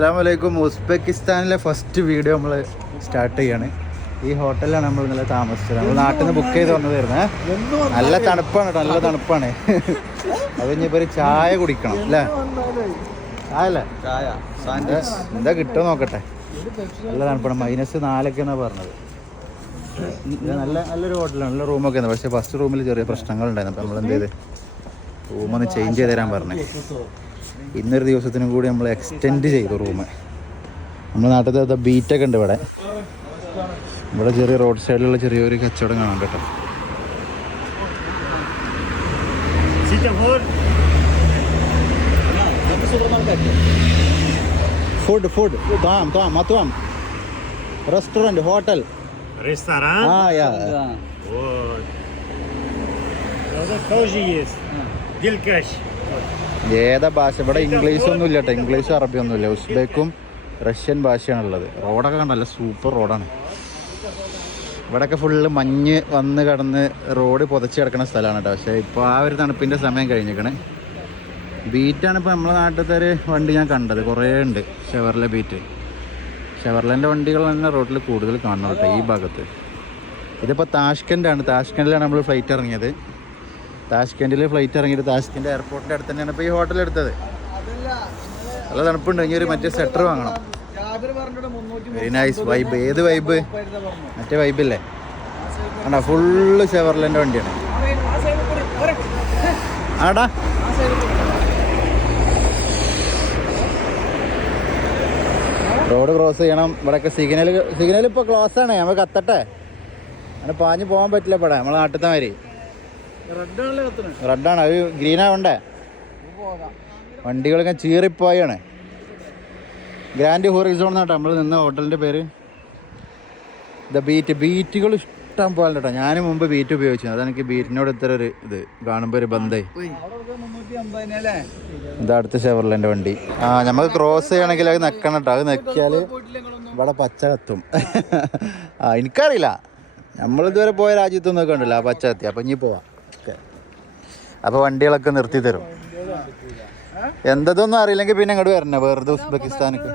അസ്സലാമലൈക്കും. ഉസ്ബെക്കിസ്ഥാനിലെ first video നമ്മൾ start ചെയ്യാണ്. ഈ ഹോട്ടലിലാണ് നമ്മൾ ഇന്നലെ താമസിച്ചത്. നമ്മൾ നാട്ടിൽ നിന്ന് ബുക്ക് ചെയ്ത് വന്നതായിരുന്നേ. നല്ല തണുപ്പാണ് കേട്ടോ, നല്ല തണുപ്പാണ്. അത് കഴിഞ്ഞപ്പോൾ ഒരു ചായ കുടിക്കണം അല്ലേ? ചായ അല്ലേ? എന്താ കിട്ടുമോ നോക്കട്ടെ. നല്ല തണുപ്പാണ്. -4 പറഞ്ഞത്. നല്ലൊരു ഹോട്ടലാണ്, നല്ല റൂമൊക്കെ ആണ്. പക്ഷേ ഫസ്റ്റ് റൂമിൽ ചെറിയ പ്രശ്നങ്ങളുണ്ടായിരുന്നു. അപ്പോൾ നമ്മൾ എന്ത് ചെയ്ത് റൂമൊന്ന് ചേഞ്ച് ചെയ്ത് തരാൻ പറഞ്ഞു. ഇന്നൊരു ദിവസത്തിനും കൂടി നമ്മൾ എക്സ്റ്റെൻഡ് ചെയ്തു റൂം. നമ്മുടെ നാട്ടിലത്തെ ബീറ്റൊക്കെ ഉണ്ട് ഇവിടെ. ഇവിടെ ചെറിയ റോഡ് സൈഡിലുള്ള ചെറിയൊരു കച്ചവടം കാണാൻ കേട്ടോ. ഫുഡ് റെസ്റ്റോറൻറ്റ്, ഹോട്ടൽ, ഏതാ ഭാഷ? ഇവിടെ ഇംഗ്ലീഷ് ഒന്നും ഇല്ല കേട്ടോ. ഇംഗ്ലീഷും അറബി ഒന്നുമില്ല. ഉസ്ബെക്കും റഷ്യൻ ഭാഷയാണുള്ളത്. റോഡൊക്കെ കണ്ടല്ല, സൂപ്പർ റോഡാണ്. ഇവിടെയൊക്കെ ഫുള്ള് മഞ്ഞ് വന്ന് കിടന്ന് റോഡ് പുതച്ച് കിടക്കുന്ന സ്ഥലമാണ് കേട്ടോ. പക്ഷേ ഇപ്പോൾ ആ ഒരു തണുപ്പിൻ്റെ സമയം കഴിഞ്ഞിരിക്കണേ. ബീറ്റാണ് ഇപ്പോൾ നമ്മുടെ നാട്ടിലത്തെ ഒരു വണ്ടി ഞാൻ കണ്ടത്. കുറേ ഉണ്ട് ഷെവർലെ ബീറ്റ്. ഷെവർലേൻ്റെ വണ്ടികൾ തന്നെ റോഡിൽ കൂടുതൽ കാണുന്നത് കേട്ടോ ഈ ഭാഗത്ത്. ഇതിപ്പോൾ താഷ്കൻഡാണ്. താഷ്കൻഡിലാണ് നമ്മൾ ഫ്ലൈറ്റ് ഇറങ്ങിയത്. താഷ്കൻഡിൽ ഫ്ലൈറ്റ് ഇറങ്ങിയിട്ട് താഷ്കൻഡ് എയർപോർട്ടിൻ്റെ അടുത്ത് തന്നെയാണ് ഇപ്പോൾ ഈ ഹോട്ടൽ എടുത്തത്. നല്ല തണുപ്പുണ്ട്. ഇനി ഒരു മറ്റേ സെറ്റർ വാങ്ങണം. Very nice vibe. ഏത് വൈബ്? മറ്റേ വൈബില്ലേ? ആണ്ടാ ഫുള്ള് ഷെവർലേൻ്റെ വണ്ടിയാണ്. ആടാ റോഡ് ക്രോസ് ചെയ്യണം. ഇവിടെയൊക്കെ സിഗ്നൽ ഇപ്പോൾ ക്ലോസ് ആണ്. നമ്മൾ കത്തട്ടെ. അങ്ങനെ പാഞ്ഞ് പോകാൻ പറ്റില്ല. ഇവിടെ നമ്മളെ നാട്ടിലത്തെ മാതിരി റെഡാണ്. അത് ഗ്രീൻ ആവണ്ടേ? വണ്ടികളൊക്കെ ചീറിപ്പോയാണ്. ഗ്രാൻഡ് ഹൊറൈസോൺ എന്നാട്ടോ നമ്മൾ നിന്ന ഹോട്ടലിൻ്റെ പേര്. ബീറ്റുകൾ ഇഷ്ടം പോലെ കേട്ടോ. ഞാൻ മുമ്പ് ബീറ്റ് ഉപയോഗിച്ചു. അതെനിക്ക് ബീറ്റിനോട് ഇത്ര ഒരു ഇത് കാണുമ്പോൾ ഒരു ബന്ധേ. ഇതാ അടുത്ത ഷെവർലേൻ്റെ വണ്ടി. നമുക്ക് ക്രോസ് ചെയ്യണമെങ്കിൽ അത് നിൽക്കണം കേട്ടോ. അത് നിൽക്കിയാൽ ഇവിടെ പച്ച കത്തും. എനിക്കറിയില്ല, നമ്മളിതുവരെ പോയ രാജ്യത്തൊന്നും കണ്ടില്ല ആ പച്ച കത്തി. അപ്പം ഇനി പോവാം. ഓക്കെ, അപ്പോൾ വണ്ടികളൊക്കെ നിർത്തി തരും. എന്തൊന്നും അറിയില്ലെങ്കിൽ പിന്നെ ഇങ്ങോട്ട് വരണേ വെറുതെ ഉസ്ബെക്കിസ്ഥാനിക്ക്.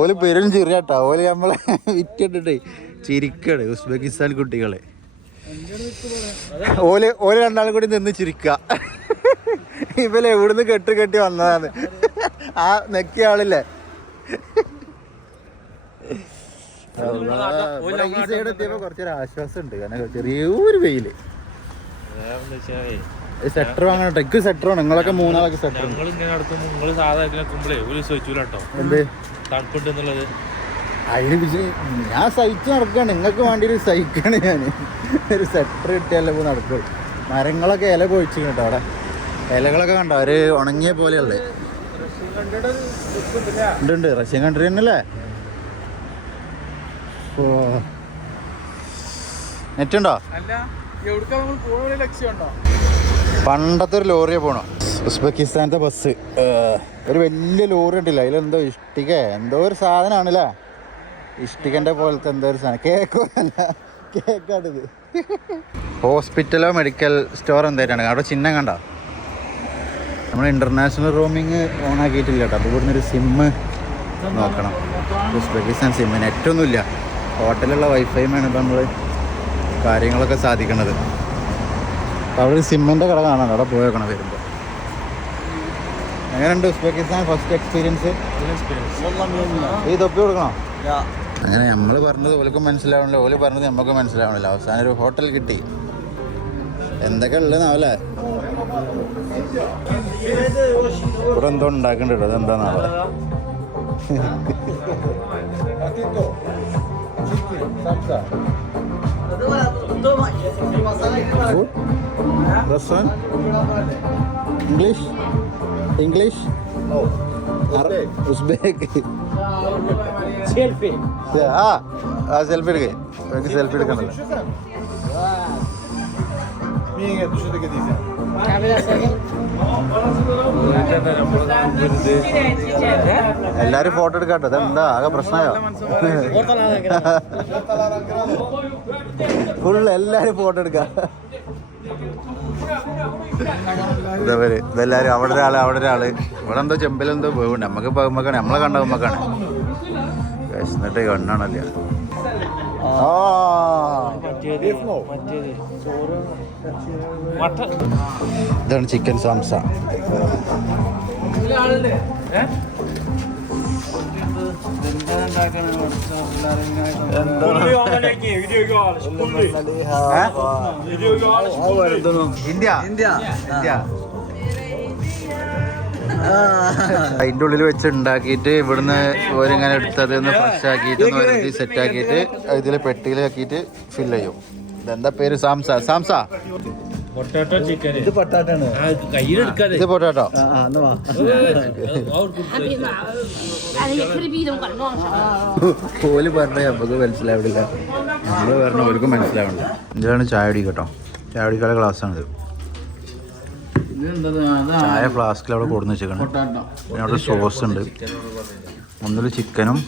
ഓല് പെരും ചിറിയാട്ടോ. ഓല് നമ്മളെ വിറ്റിട്ടിട്ടേ ചിരിക്കാണ് ഉസ്ബെക്കിസ്ഥാൻ കുട്ടികളെ. ഓല് രണ്ടാളും കൂടി നിന്ന് ചിരിക്കുക. ഇവലെ എവിടുന്ന് കെട്ടി വന്നതാണ് ആ നെക്കിയ ആളില്ലേ. ഈ സൈഡ് എത്തിയപ്പോ കുറച്ചൊരു ആശ്വാസം ഉണ്ട്. കാരണം ചെറിയൊരു വെയില്. സെറ്റർ വാങ്ങണം. ടെക്ക് സെറ്റർ ആണ്. നിങ്ങളൊക്കെ മൂന്നാളൊക്കെ സെറ്റർ. എന്ത് അതിന് ഞാൻ സഹിച്ച് നടക്കുകയാണ്. നിങ്ങൾക്ക് വേണ്ടി ഒരു സഹിക്കാണ് ഞാൻ. ഒരു സെറ്റർ കിട്ടിയാലേ ഇപ്പോൾ നടക്കുള്ളൂ. മരങ്ങളൊക്കെ ഇല പൊഴിച്ചു കേട്ടോ. അവിടെ ഇലകളൊക്കെ കണ്ടോ, ഒരു ഉണങ്ങിയ പോലെയുള്ളത്. ഉണ്ട് റഷ്യൻ കൺട്രി തന്നെയല്ലേ? ഓ നെറ്റ് ഉണ്ടോ? പണ്ടത്തെ ഒരു ലോറിയെ പോണോ? ഉസ്ബെക്കിസ്ഥാനത്തെ ബസ്. ഒരു വലിയ ലോറി ഉണ്ടല്ലോ. അതിലെന്തോ ഇഷ്ടിക എന്തോ ഒരു സാധനമാണല്ലേ. ഇഷ്ടികൻ്റെ പോലത്തെ എന്തോ ഒരു സാധനം. കേക്കാണിത്. ഹോസ്പിറ്റലോ മെഡിക്കൽ സ്റ്റോർ എന്തായിട്ടാണ് അവിടെ ചിഹ്നം കണ്ട. നമ്മൾ ഇൻ്റർനാഷണൽ റോമിങ് ഓൺ ആക്കിയിട്ടില്ല കേട്ടോ. അപ്പോൾ ഇവിടുന്ന് ഒരു സിമ്മ് നോക്കണം. Uzbekistan sim നെറ്റൊന്നുമില്ല. ഹോട്ടലിലുള്ള വൈഫൈമാണ് ഇപ്പോൾ നമ്മൾ കാര്യങ്ങളൊക്കെ സാധിക്കുന്നത്. അപ്പോൾ അവിടെ ഒരു സിമ്മിൻ്റെ കട കാണാൻ അവിടെ പോയേക്കണം വരുമ്പോൾ. എങ്ങനെയുണ്ട് ഉസ്ബെക്കിസ്ഥാൻ ഫസ്റ്റ് എക്സ്പീരിയൻസ്? ഈ തൊപ്പി കൊടുക്കണോ? അങ്ങനെ നമ്മൾ പറഞ്ഞത് ഓൽക്കും മനസ്സിലാവണില്ല, ഓല് പറഞ്ഞത് നമുക്ക് മനസ്സിലാവണില്ല. അവസാനം ഒരു ഹോട്ടൽ കിട്ടി. എന്തൊക്കെ ഉള്ളതെന്നാവല്ലേ? ഇവിടെ എന്തോ ഉണ്ടാക്കണ്ടോ? അതെന്താന്നാവല്ലേ? Restaurant English Uzbek. സെൽഫി എടുക്കേ. എനിക്ക് സെൽഫി എടുക്കണല്ലോ. എല്ലാരും ഫോട്ടോ എടുക്കാട്ടോ. ഇതെന്താ ആകെ പ്രശ്നമായോ? ഫുള്ള് എല്ലാരും ഫോട്ടോ എടുക്കാം. ഇതെല്ലാരും അവിടെ ഒരാള് അവിടെ ഒരാള്. ഇവിടെ എന്തോ ചെമ്പിലെന്തോ പോകുന്നുണ്ട്. നമുക്ക് പോകുമ്പോക്കാണ് നമ്മളെ കണ്ട പോകുമ്പോക്കാണ് എന്നിട്ട് കണ്ണാണല്ലേ. ഇതാണ് ചിക്കൻ സാംസ. അതിൻ്റെ ഉള്ളിൽ വെച്ച് ഉണ്ടാക്കിയിട്ട് ഇവിടുന്ന് ഓരിങ്ങനെ എടുത്തത് ഒന്ന് ഫ്രഷ് ആക്കിയിട്ട് ഒന്ന് വരുത്തി സെറ്റ് ആക്കിയിട്ട് ഇതിൽ പെട്ടിയിലാക്കിയിട്ട് ഫില്ല് ചെയ്യും. ഇതെന്താ പേര്? സാംസ. സാംസ പൊട്ടാറ്റോ ചിക്കൻ. ഇത് പൊട്ടാറ്റാണ്. ഇത് പൊട്ടാറ്റോ. ഓല് പറഞ്ഞ നമുക്ക് മനസ്സിലാവില്ല, നമ്മൾ പറഞ്ഞ ഓൽക്കും മനസ്സിലാവില്ല. ഇതാണ് ചായടി കേട്ടോ. ചായടിക്കാല ഗ്ലാസ്സാണിത്. ചായ ഫ്ലാസ്കിൽ അവിടെ കൊടുന്ന് വെച്ചേക്കണം. പിന്നെ അവിടെ സോസ് ഉണ്ട്. ഒന്നിൽ ചിക്കനും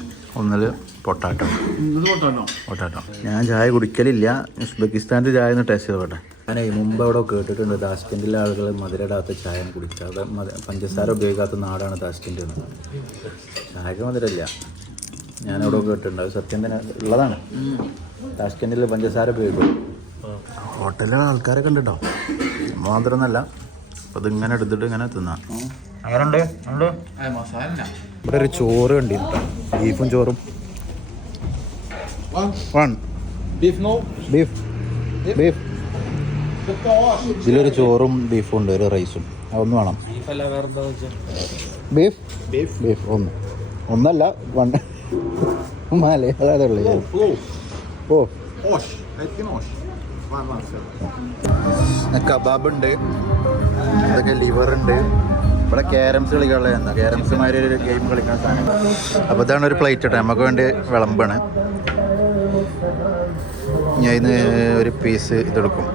ഒന്നിൽ പൊട്ടാറ്റോ. പൊട്ടാറ്റോ ഞാൻ ചായ കുടിക്കലില്ല. ഉസ്ബെക്കിസ്ഥാൻ്റെ ചായ ഒന്ന് ടേസ്റ്റ് ചെയ്തോട്ടെ. ഞാൻ മുമ്പ് അവിടെ കേട്ടിട്ടുണ്ട് താഷ്കെൻഡിലെ ആളുകൾ മധുരമിടാത്ത ചായ കുടിക്കുക. അത് പഞ്ചസാര ഉപയോഗിക്കാത്ത നാടാണ് താഷ്കെൻഡ് എന്ന്. ചായക്ക് മധുരമില്ല. ഞാനവിടെ കേട്ടിട്ടുണ്ട്. അത് സത്യം തന്നെ ഉള്ളതാണ്. താഷ്കെൻഡിൽ പഞ്ചസാര ഉപയോഗിക്കും. ഹോട്ടലിലെ ആൾക്കാരൊക്കെ ഉണ്ട് കേട്ടോ. മാത്രമൊന്നല്ല. അപ്പോൾ ഇതിങ്ങനെ എടുത്തിട്ട് ഇങ്ങനെ തിന്നാം. അങ്ങനെയുണ്ട്. ഇവിടെ ഒരു ചോറ് കണ്ടിട്ടോ. ബീഫും ചോറും. ബീഫ്. ഇതിലൊരു ചോറും ബീഫും ഉണ്ട്, ഒരു റൈസും. അതൊന്നും വേണം. ബീഫ് ഒന്നല്ല മലയാളമുള്ളൂ. കബാബ് ഉണ്ട്, അതൊക്കെ ലിവർ ഉണ്ട്. ഇവിടെ ക്യാരംസ് കളിക്കാനുള്ള എന്താ ക്യാരംസുമാരി ഒരു ഗെയിം കളിക്കുന്ന സാധനം. അപ്പോൾ ഇതാണ് ഒരു പ്ലേറ്റ് ഇട്ടത് നമുക്ക് വേണ്ടി വിളമ്പാണ്. ഞാൻ ഇന്ന് ഒരു പീസ് ഇതെടുക്കും.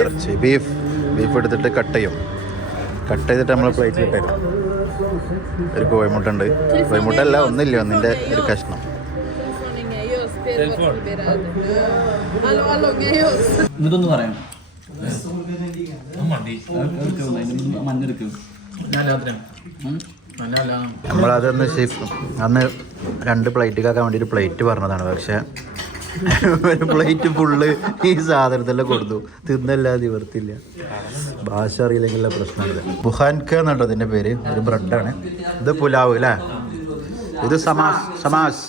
ഇറച്ചി ബീഫ് എടുത്തിട്ട് കട്ട് ചെയ്തിട്ട് നമ്മൾ പ്ലേറ്റിൽ ഇട്ടേക്കും. ഒരു കോഴിമുട്ട ഉണ്ട്. കോഴിമുട്ട അല്ല, ഒന്നില്ല, ഒന്നിൻ്റെ ഒരു കഷ്ണം. ഇതൊന്ന് പറയാം. നമ്മളതൊന്ന് അന്ന് 2 പ്ലേറ്റ് കാക്കാൻ വേണ്ടി ഒരു പ്ലേറ്റ് പറഞ്ഞതാണ്. പക്ഷെ ഒരു പ്ലേറ്റ് ഫുള്ള് ഈ സാധനത്തെല്ലാം കൊടുത്തു. തിന്നല്ലാതെ നിവർത്തില്ല. ഭാഷ അറിയില്ലെങ്കിലുള്ള പ്രശ്നമില്ല. ബുഹാൻക എന്നുണ്ടോ ഇതിൻ്റെ പേര്. ഒരു ബ്രെഡാണ്. ഇത് പുലാവ് അല്ലേ. ഇത് സമാസ്.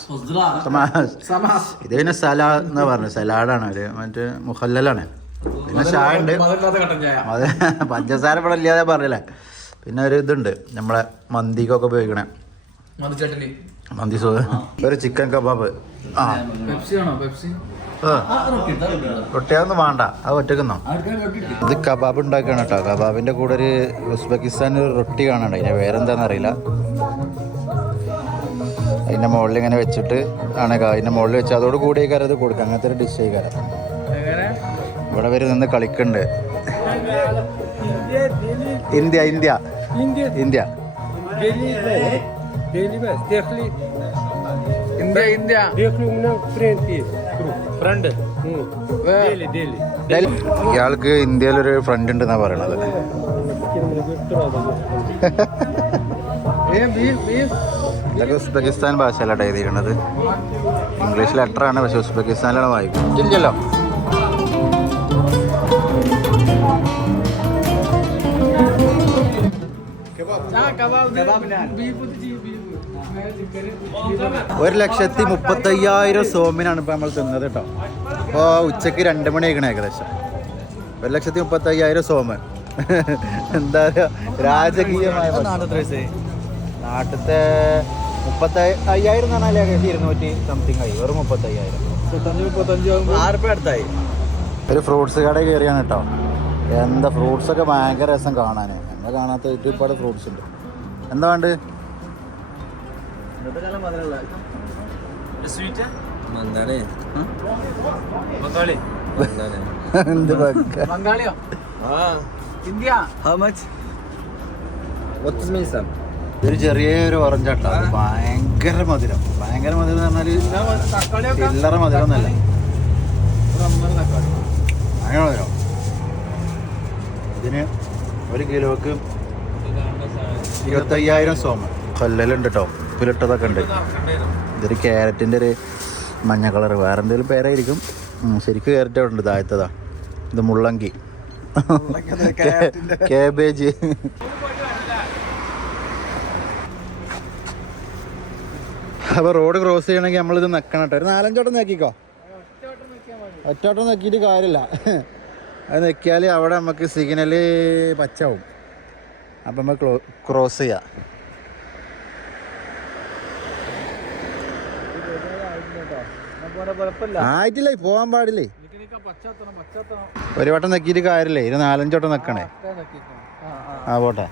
ഇത് പിന്നെ സലാഡ് എന്നാ പറഞ്ഞത്. സലാഡാണ്. ഒരു മറ്റേ മുഹല്ലലാണ്. പിന്നെ ചായ ഉണ്ട്. അത് പഞ്ചസാര ഇവിടെ ഇല്ലാതെ പറഞ്ഞില്ലേ. പിന്നെ ഒരു ഇതുണ്ട് നമ്മളെ മന്തിക്കൊക്കെ ഉപയോഗിക്കണേ മന്തി സോസ്. ഒരു ചിക്കൻ കബാബ്. റൊട്ടിയൊന്നും വേണ്ട, അത് ഒറ്റക്കുന്നോ. ഇത് കബാബ് ഉണ്ടാക്കുകയാണ് കേട്ടോ. കബാബിൻ്റെ കൂടെ ഒരു ഉസ്ബെക്കിസ്ഥാൻ ഒരു റൊട്ടി കാണണ്ട. അതിനെ വേറെന്താണെന്ന് അറിയില്ല. അതിൻ്റെ മുകളിൽ ഇങ്ങനെ വെച്ചിട്ട് ആണ് അതിൻ്റെ മുകളിൽ വെച്ച് അതോട് കൂടി അത് കൊടുക്കുക. അങ്ങനത്തെ ഒരു ഡിഷ് ആയിക്കാരം. ഇവിടെ വരെ നിന്ന് കളിക്കുന്നുണ്ട്. ഇന്ത്യ ഇയാൾക്ക് ഇന്ത്യയിലൊരു ഫ്രണ്ട് ഉണ്ടെന്നാ പറയണത്. ഇതൊക്കെ ഉസ്ബെക്കിസ്ഥാൻ ഭാഷയിലാണ് എഴുതിയിരിക്കുന്നത്. ഇംഗ്ലീഷ് ലെറ്ററാണ്, പക്ഷെ ഉസ്ബെക്കിസ്ഥാനിലാണ് വായിക്കും. ഇല്ലല്ലോ. ഒരു 1,35,000 സോമിനാണ് ഇപ്പം നമ്മൾ തിന്നത് കേട്ടോ. അപ്പോൾ ഉച്ചയ്ക്ക് 2 മണി ആയിക്കണേ ഏകദേശം. 1,35,000 സോമ്. എന്താ രാജകീയമായ നാട്ടിലത്തെ 35,000 എന്ന് പറഞ്ഞാൽ ഏകദേശം 200 സംതിങ് ആയി. വെറും 35,000 ഒരു ഫ്രൂട്ട്സ് കടയിൽ കയറിയാണ് കേട്ടോ. എന്താ ഫ്രൂട്ട്സൊക്കെ ഭയങ്കര രസം കാണാൻ. നമ്മൾ കാണാത്ത ഒരുപാട് ഫ്രൂട്ട്സ് ഉണ്ട്. എന്താ വേണ്ട? ഒരു ചെറിയൊരു ഓറഞ്ചാട്ട ഭയങ്കര മധുരം എന്ന് പറഞ്ഞാല് ചില്ലറ മധുരം എന്നല്ല അങ്ങനെ മധുരം. ഇതിന് 1 കിലോക്ക് 25,000 സോമ. കൊല്ലലുണ്ട് കേട്ടോ, ഉപ്പിലിട്ടതൊക്കെ ഉണ്ട്. ഇതൊരു ക്യാരറ്റിൻ്റെ ഒരു മഞ്ഞ കളർ, വേറെ എന്തെങ്കിലും പേരായിരിക്കും. ശരിക്കും ക്യാരറ്റ് അവിടെ ഉണ്ട്, താഴത്തതാ. ഇത് മുള്ളങ്കി, കാബേജ്. അപ്പോൾ റോഡ് ക്രോസ് ചെയ്യണമെങ്കിൽ നമ്മളിത് നിൽക്കണം കേട്ടോ. ഒരു 4-5 വട്ടം നോക്കിക്കോ. ഒറ്റവട്ടം നോക്കിയിട്ട് കാര്യമില്ല. അത് നിൽക്കിയാൽ അവിടെ നമുക്ക് സിഗ്നൽ പച്ചാവും. അപ്പം നമുക്ക് ക്രോസ് ചെയ്യാം. ആയിട്ടില്ല, പോകാൻ പാടില്ലേ. ഒരു വട്ടം നക്കിയിട്ട് കാര്യമില്ലേ, 4-5 വട്ടം നക്കണേ. ആ പോട്ടെ.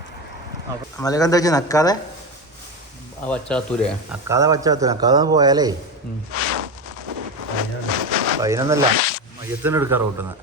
മലക്ക് എന്താ വെച്ചാൽ നക്കാതെ നക്കാതെ പോയാലേ ഫൈനൊന്നല്ല, മയ്യത്തിന് എടുക്കാം റോട്ടിന്ന്.